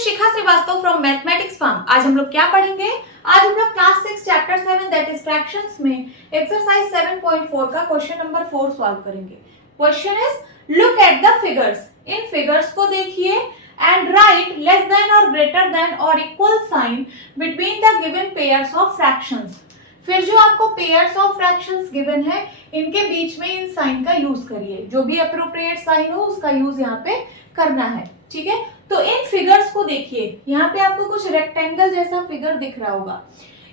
Shikha Srivastava from mathematics farm. आज हम लोग क्या पढ़ेंगे? आज हम लोग class 6 chapter 7 that is fractions में एक्सरसाइज 7.4 का क्वेश्चन नंबर 4 सॉल्व करेंगे। Question is look at the figures. इन फिगर्स को देखिए एंड राइट लेस देन और ग्रेटर देन और equal sign between the given pairs of fractions. फिर जो आपको पेयर्स ऑफ फ्रैक्शंस गिवन है इनके बीच में इन साइन का यूज करिए। जो भी अप्रोप्रिएट साइन हो उसका यूज यहाँ पे करना है, ठीक है। तो इन फिगर्स को देखिए, यहाँ पे आपको कुछ रेक्टेंगल जैसा फिगर दिख रहा होगा।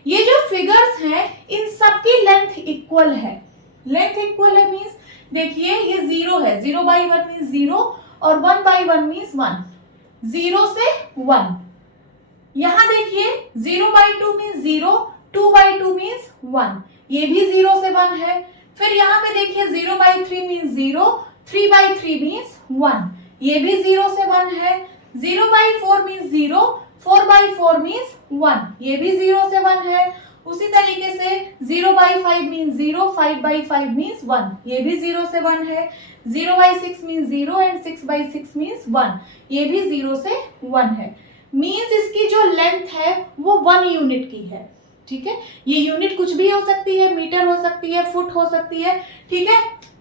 ये जो फिगर्स हैं इन सबकी लेंथ इक्वल है। लेंथ इक्वल है मींस देखिए ये 0 है, 0/1 मींस 0 और 1/1 मींस 1, 0 से 1। यहाँ देखिए 0/2 मींस 0, 2/2 मींस 1, ये भी 0 से 1 है। फिर यहाँ पे देखिए 0/3 मींस 0, 3/3 मींस 1, ये भी 0 से 1 है। 0/4 मींस 0, 4/4 मींस 1, ये भी 0 से 1 है। उसी तरीके से 0/5 मींस 0, 5/5 मींस 1, ये भी 0 से 1 है। 0/6 मींस 0 एंड 6/6 मींस 1, ये भी 0 से 1 है। मींस इसकी जो लेंथ है वो 1 यूनिट की है, ठीक है। ये यूनिट कुछ भी हो सकती है, मीटर हो सकती है, फुट हो सकती है, ठीक है।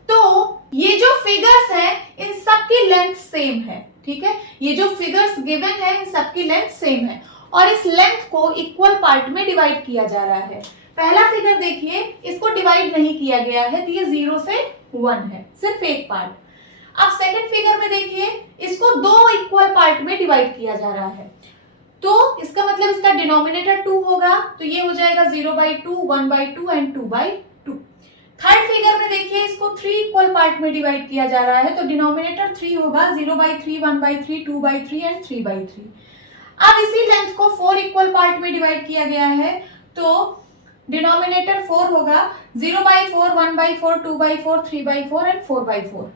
तो ये जो फिगर्स हैं इन सबकी लेंथ सेम है, ठीक है। ये जो फिगर्स गिवन है इन सबकी लेंथ सेम है और इस लेंथ को इक्वल पार्ट में डिवाइड किया जा रहा है। पहला फिगर देखिए, इसको डिवाइड नहीं किया गया है तो ये 0 से 1 है, सिर्फ एक पार्ट। अब सेकंड फिगर में देखिए, इसको 2 इक्वल पार्ट में डिवाइड किया जा रहा है, तो इसका मतलब इसका डिनोमिनेटर 2 होगा, तो ये हो जाएगा 0/2, 1/2 एंड 2/2। थर्ड फिगर में देखिए, इसको 3 इक्वल पार्ट में डिवाइड किया जा रहा है, तो डिनोमिनेटर 3 होगा, 0/3, 1/3, 2/3 एंड 3/3। अब इसी लेंथ को 4 इक्वल पार्ट में डिवाइड किया गया है, तो डिनोमिनेटर 4 होगा, 0/4, 1/4, 2/4, 3/4 एंड 4/4।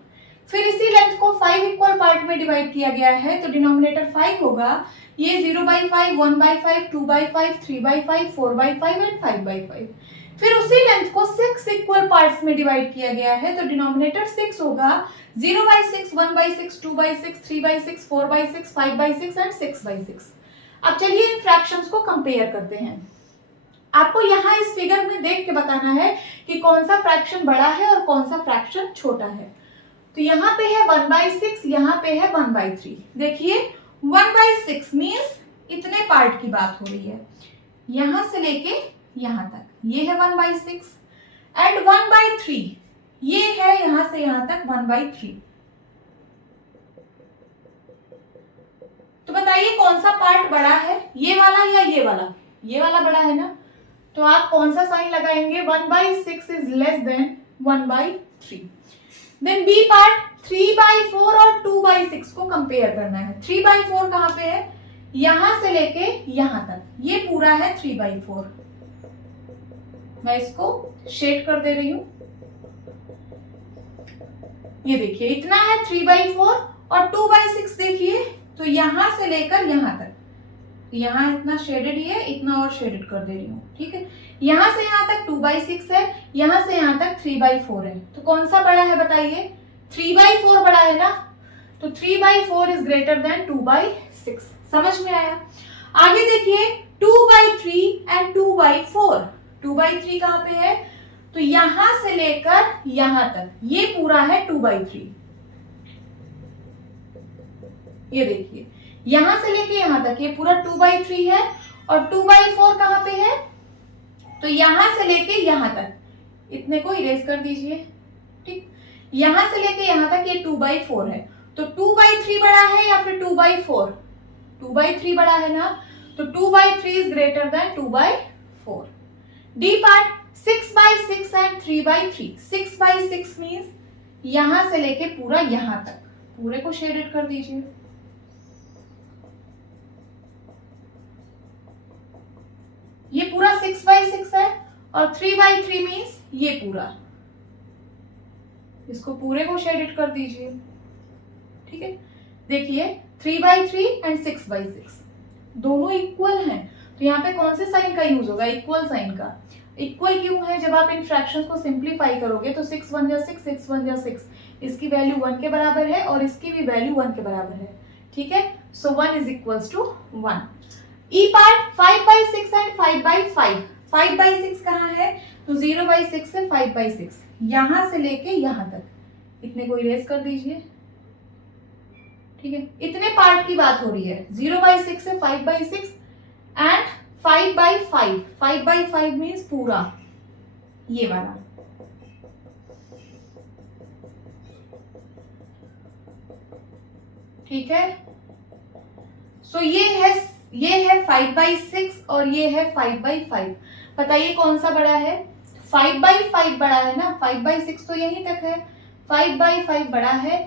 फिर इसी लेंथ को 5 इक्वल पार्ट में डिवाइड किया गया है, तो डिनोमिनेटर 5 होगा, ये 0/5, 1/5, 2/5, 3/5, 4/5 एंड 5/5। फिर उसी लेंथ को 6 इक्वल पार्ट्स में डिवाइड किया गया है, तो डिनोमिनेटर 6 होगा, 0/6, 1/6, 2/6, 3/6, 4/6, 5/6 एंड 6/6। अब चलिए इन फ्रैक्शंस को कंपेयर करते हैं। आपको यहाँ इस फिगर में देख के बताना है कि कौन सा फ्रैक्शन बड़ा है और कौन सा फ्रैक्शन छोटा है। तो यहाँ पे है 1/6, यहाँ पे है 1/3। देखिए 1/6 मीन्स इतने पार्ट की बात हो रही है, यहां से लेके यहां तक, ये है 1/6 एंड 1/3 ये है यहां से यहां तक 1/3। तो बताइए कौन सा पार्ट बड़ा है, ये वाला या ये वाला? ये वाला बड़ा है ना, तो आप कौन सा साइन लगाएंगे? 1/6 is less than 1/3। Then b part 3/4 और 2/6 को कंपेयर करना है। 3/4 कहां पे है? यहां से लेके यहां तक, ये पूरा है 3/4। मैं इसको शेड कर दे रही हूं, ये देखिए इतना है 3/4 और 2/6 देखिए, तो यहां से लेकर यहां तक, यहां इतना शेडेड ही है, इतना और शेडेड कर दे रही हूं, ठीक है। यहां से यहां तक 2/6 है, यहां से यहां तक 3/4 है, तो कौन सा बड़ा है बताइए? 3/4 बड़ा है ना, तो 3/4 इज ग्रेटर देन 2/6। समझ में आया? आगे देखिए 2/3 एंड 2/4। 2/3 कहां पे है? तो यहां से लेकर यहां तक, ये पूरा है 2/3। ये देखिए यहां से लेके यहां तक ये पूरा 2/3 है और 2/4 कहां पे है? तो यहां से लेके यहां तक, इतने को इरेज कर दीजिए, ठीक। यहां से लेके यहां तक ये 2/4 है, तो 2/3 बड़ा है या फिर 2/4? 2/3 बड़ा है ना, तो 2/3 is greater than 2/4। D part 6/6 and 3/3। 6/6 means यहां से लेके पूरा यहां तक, पूरे को शेडेड कर दीजिए। ये पूरा 6/6 है और 3/3 मींस ये पूरा, इसको पूरे को शेडेड कर दीजिए, ठीक है। देखिए 3/3 एंड 6/6 दोनों इक्वल हैं, तो यहाँ पे कौन से साइन का यूज होगा? इक्वल साइन का। इक्वल क्यों है? जब आप इन फ्रैक्शंस को सिंप्लीफाई करोगे तो 6 1 जा 6, 6 1 जा 6, इसकी वैल्यू 1 के बराबर है और इसकी भी वैल्यू 1 के बराबर है, ठीक है, so 1 is equals to 1। E part 5/6 and 5/5। 5/6 कहाँ है, तो 0/6 से 5/6, यहां से लेके यहां तक, इतने को इरेज कर दीजिए, ठीक है। इतने पार्ट की बात हो रही है, 0/6 से 5/6 एंड 5/5। 5/5 मीन्स पूरा ये वाला, ठीक है। सो ये है 5/6 और ये है 5/5। बताइए कौन सा बड़ा है, 5/5 बड़ा है ना, 5/6 तो यहीं तक है, 5/5 बड़ा है,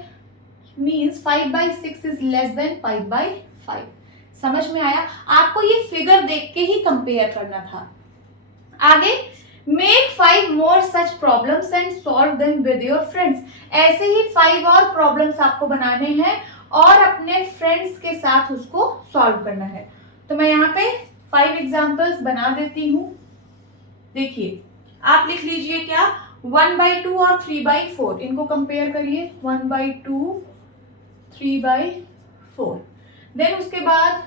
मीन्स 5/6 इज लेस देन 5/5। समझ में आया? आपको ये फिगर देख के ही कंपेयर करना था। आगे, make 5 more such problems and solve them with your friends. ऐसे ही 5 और प्रॉब्लम्स आपको बनाने हैं और अपने फ्रेंड्स के साथ उसको सॉल्व करना है। तो मैं यहाँ पे 5 एग्जाम्पल्स बना देती हूँ। देखिए, आप लिख लीजिए क्या, 1/2 और 3/4, इनको कंपेयर करिए, 1/2 3/4। देन उसके बाद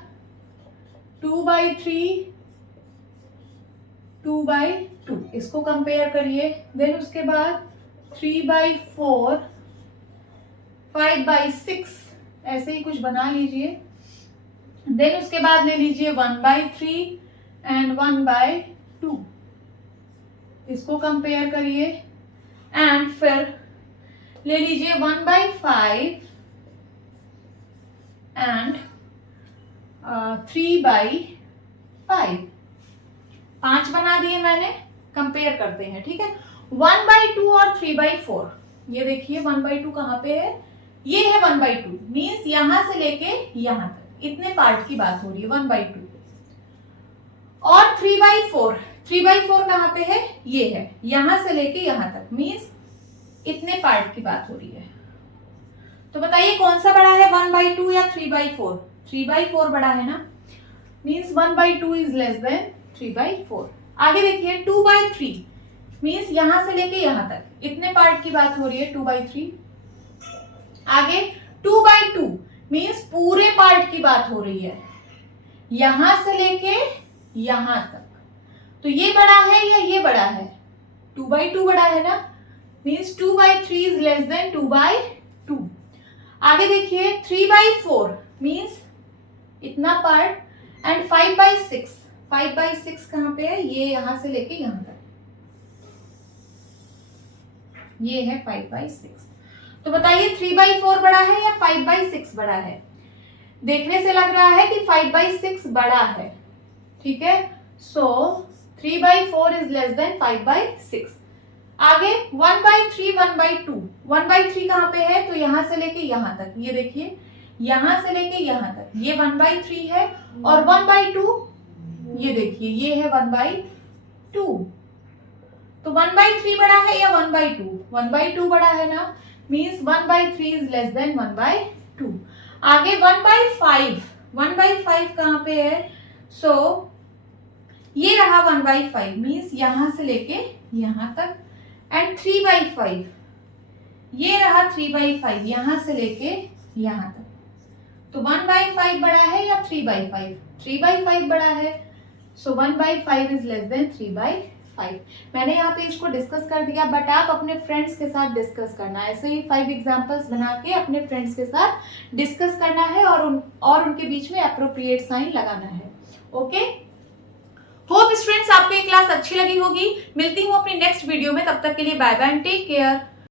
2/3 2/2, इसको कंपेयर करिए। देन उसके बाद 3/4 5/6, ऐसे ही कुछ बना लीजिए। देन उसके बाद ले लीजिए 1/3 एंड 1/2, इसको कंपेयर करिए। एंड फिर ले लीजिए 1/5 एंड 3/5। 5 बना दिए मैंने, कंपेयर करते हैं, ठीक है। 1/2 और 3/4, ये देखिए 1/2 कहाँ पे है, ये है 1/2, मीन्स यहां से लेके यहां तक, इतने पार्ट की बात हो रही है 1/2। और 3/4 कहाँ पे है, ये है, यहां से लेके यहां तक, मीन्स इतने पार्ट की बात हो रही है। तो बताइए कौन सा बड़ा है, 1/2 या 3/4? 3/4 बड़ा है ना, मीन्स 1/2 इज लेस देन 3/4। आगे देखिए 2/3, मीन्स यहां से लेके यहां तक, इतने पार्ट की बात हो रही है, 2/3। आगे 2/2, मीन्स पूरे पार्ट की बात हो रही है, यहां से लेके यहां तक। तो ये बड़ा है या ये बड़ा है, 2/2 बड़ा है ना, मीन्स 2/3 इज लेस देन 2/2। आगे देखिए 3/4, मीन्स इतना पार्ट, एंड 5/6, 5/6 कहां पे है, ये यहां से लेके यहां तक, ये है 5/6। तो बताइए 3/4 बड़ा है या 5/6 बड़ा है? देखने से लग रहा है कि 5/6 बड़ा है, ठीक है। सो 3/4 इज लेस देन 5/6। आगे 1/3 1/2, 1/3 कहां पे है, तो यहां से लेके यहां तक, ये देखिए यहां से लेके यहां तक, ये 1/3 है, और 1/2 ये देखिए ये है 1/2। तो 1/3 बड़ा है या 1/2? 1/2 बड़ा है ना, मीन्स 1/3 इज लेस देन 1/2। आगे 1/5, 1/5 कहां पे है, सो ये रहा 1/5, मीन्स यहां से लेके यहां तक। एंड 3/5, ये रहा 3/5, यहां से लेके यहां तक। तो 1/5 बड़ा है या 3/5? 3/5 बड़ा है, सो 1/5 इज लेस देन 3/5। मैंने यहाँ पे इसको डिस्कस कर दिया, बट आप अपने फ्रेंड्स के साथ डिस्कस करना है। ऐसे ही 5 एग्जांपल्स बना के अपने फ्रेंड्स के साथ डिस्कस करना है और उनके बीच में अप्रोप्रिएट साइन लगाना है। ओके, होप स्टूडेंट्स आपको ये क्लास अच्छी लगी होगी। मिलती हूँ अपनी नेक्स्ट वीडियो में, तब तक के लिए bye bye and take care.